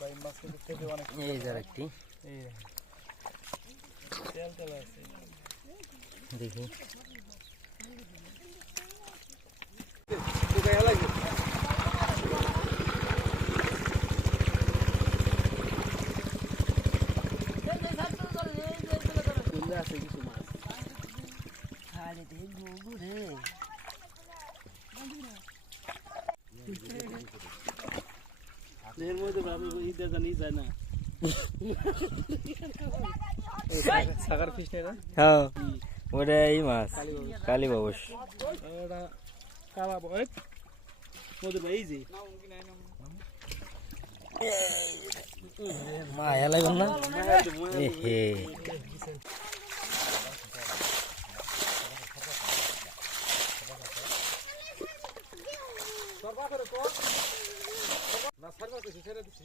বাইম মাছ কিন্তু খেতে অনেক এই যার একটি এই তেল তেল আছে। দেখি। গায়ে লাগে? যায় না। সাগার ফিশ নেই না? হ্যাঁ। ওটা এই মাছ কালী বাবুস ওটা কালা বয় ভাই মা এলাই না? এ হে। না সারবা ছেড়ে দিছি।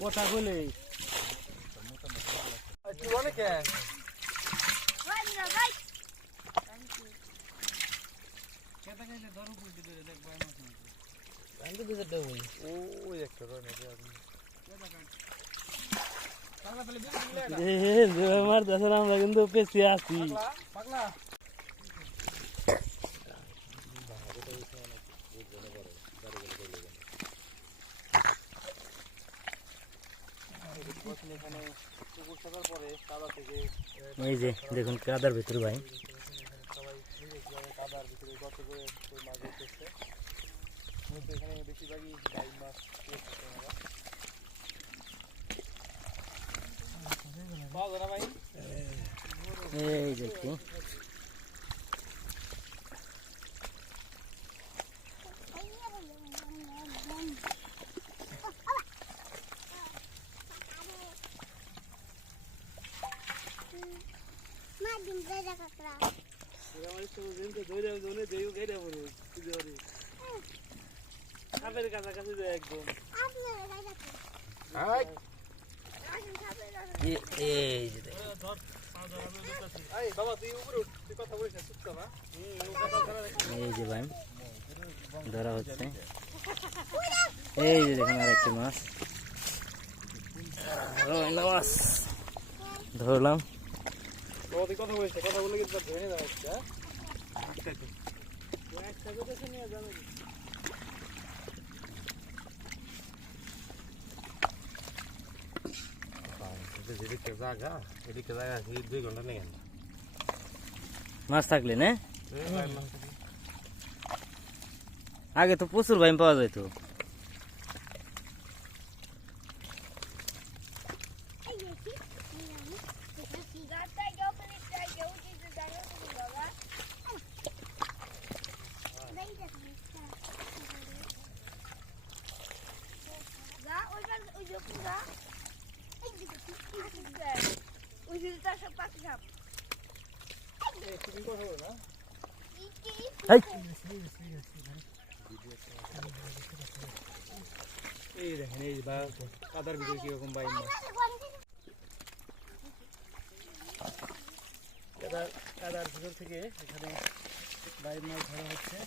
কথা বলে। আমার কিন্তু পেছি আছি। পাগলা এখানে পুকুর থাকার পরে কাদা থেকে এই যে দেখুন কাদার ভিতরে ভাই। সবাই কাদার ভিতরে গর্ত করে মাছ ধরতেছে। মূলত এখানে বেশিরভাগই গাই মাছ পাওয়া যায় না ভাই? এই যে একটি আমার ইচ্ছে মতো যেদিনকে ধরে যাবে ধরে দেই গাইডা পড়বে তুই ধরে সাপের কাছাকাছি একদম এই যে ভাই ধরা হচ্ছে এই যে দেখুন আর একটি মাছ মাছ। ধরলাম। বাবা কথা বলিস না, কথা বলে কিন্তু ধরে জায়গা দুই ঘণ্টা নেই মাছ থাকলে না? আগে তো প্রচুর ভাইম পাওয়া যেত তুমি কথা বলো না হেই! এই দেখেন এই বা কাদার ভিতরে কীরকম মাছ কাদার কাদার ভিতর থেকে এখানে বাইম মাছ? ধরা হচ্ছে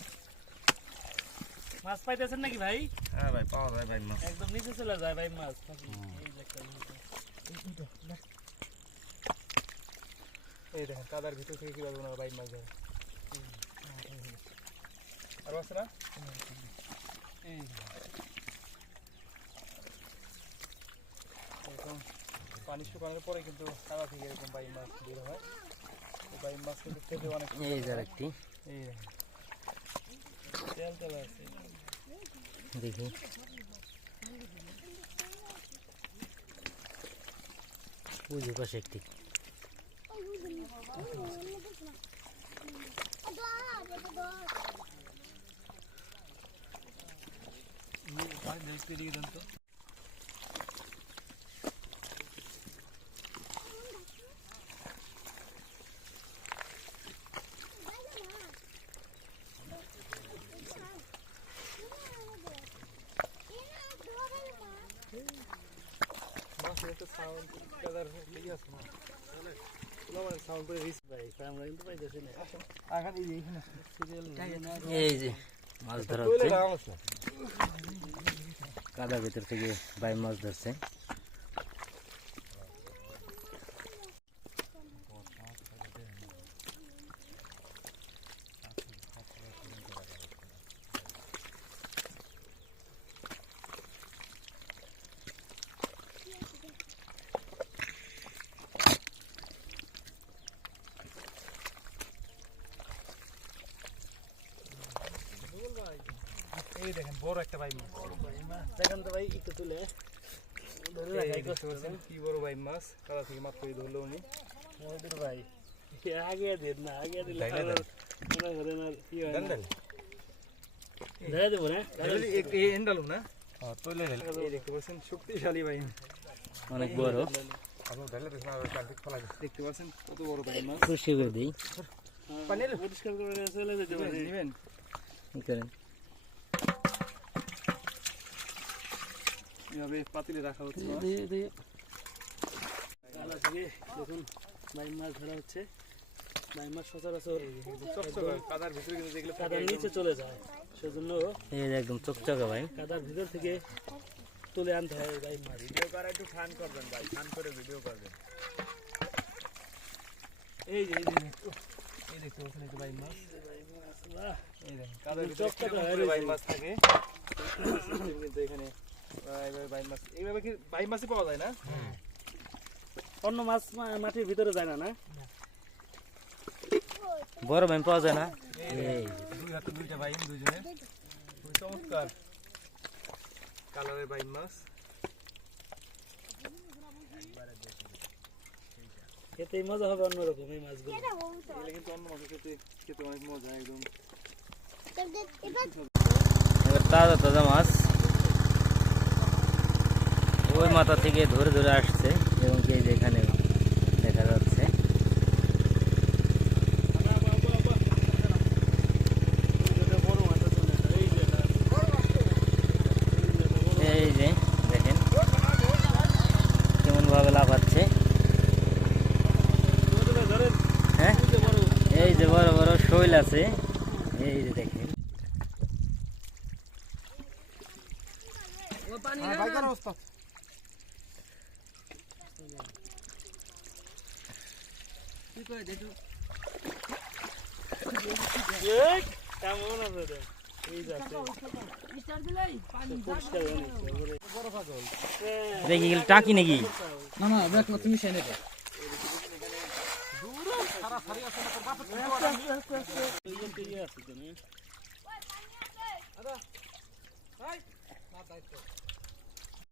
মাছ পাইতেছেন নাকি ভাই হ্যাঁ ভাই পাওয়া যায় ভাই মাছ। একদম নিচে চলে যায় ভাই মাছ। এই। এই দেখেন কাদার ভিতর থেকে কীভাবে ওনারা বাইক মাছ ধরে। আর আছে না? এই এরকম পানি শুকানোর পরে কিন্তু কাদা থেকে এরকম বাইক মাছ বের হয়। এই বাইক মাছ কিন্তু খেতে অনেক এই যে আর একটি এই তেল তেল আছে। দেখি। ওই যে পাশে একটি। দেখতে দিয়ে দেন তো মাছের একটা সাউন্ড কাদার লেগে আছে না সাউন্ড এই যে মাছ ধরা হচ্ছে। কাদা ভেতর থেকে ভাই মাছ ধরছে। দেখেন বড় একটা ভাই মাছ। দেখেন তো ভাই একটু তুলে। কি বড় ভাই মাছ কাদা থেকে মাত্র এই ধরলো উনি। ভাই আগে দিন না আগে দিলে দেবো না? না? শক্তিশালী ভাই। অনেক বড়। দেখতে পাচ্ছেন কত বড় ভাই মাছ। খুশি করে দিই। পানি পরিষ্কার করে চলে যেতে পারে। করেন। এভাবে পাতিলে রাখা হচ্ছে। কালা থেকে দেখুন ভাই মাছ ধরা হচ্ছে। ভাই মাছ সচরাচর কাদার ভিতরে কিন্তু দেখলে কাদার নিচে চলে যায়। সেজন্য একদম চকচকা ভাই কাদার ভিতর থেকে তুলে আনতে হয় ভাই মাছ। ভিডিও করা একটু ফান করবেন ভাই ফান করে ভিডিও করবেন। এই যে এই যে এই দেখতে পাচ্ছেন একটু ভাই মাছ। এই দেখেন কাদার ভিতরে চকচকা কীরকম করে ভাই মাছ থাকে। কিন্তু এখানে এইভাবে ভাই মাছ এইভাবে কি ভাই মাছই পাওয়া যায় না? অন্য মাছ মাটির ভিতরে যায় না না? বড় ভাই পাওয়া যায় না? এই দুই হাতে দুইটা বাইম দুজনে খুবই চমৎকার। কালারের বাইম মাছ। খেতেই মজা হবে অন্যরকম এই মাছগুলো। এগুলো কিন্তু অন্য মাছের খেতে খেতে অনেক মজা একদম। তাজা তাজা মাছ। ওই মাথা থেকে ধরে ধরে আসছে এবং কি এই যে দেখা যাচ্ছে। এই যে দেখেন কেমন ভাবে লাফাচ্ছে। হ্যাঁ? এই যে বড় বড় শৈল আছে। এই যে দেখেন। অবস্থা। কেমন আছে রে? যাচ্ছে। পরিষ্কার হয়ে নিচ্ছে, এবারে। হ্যাঁ, দেখি টাকি নাকি না না দেখ তুমি সেনে দে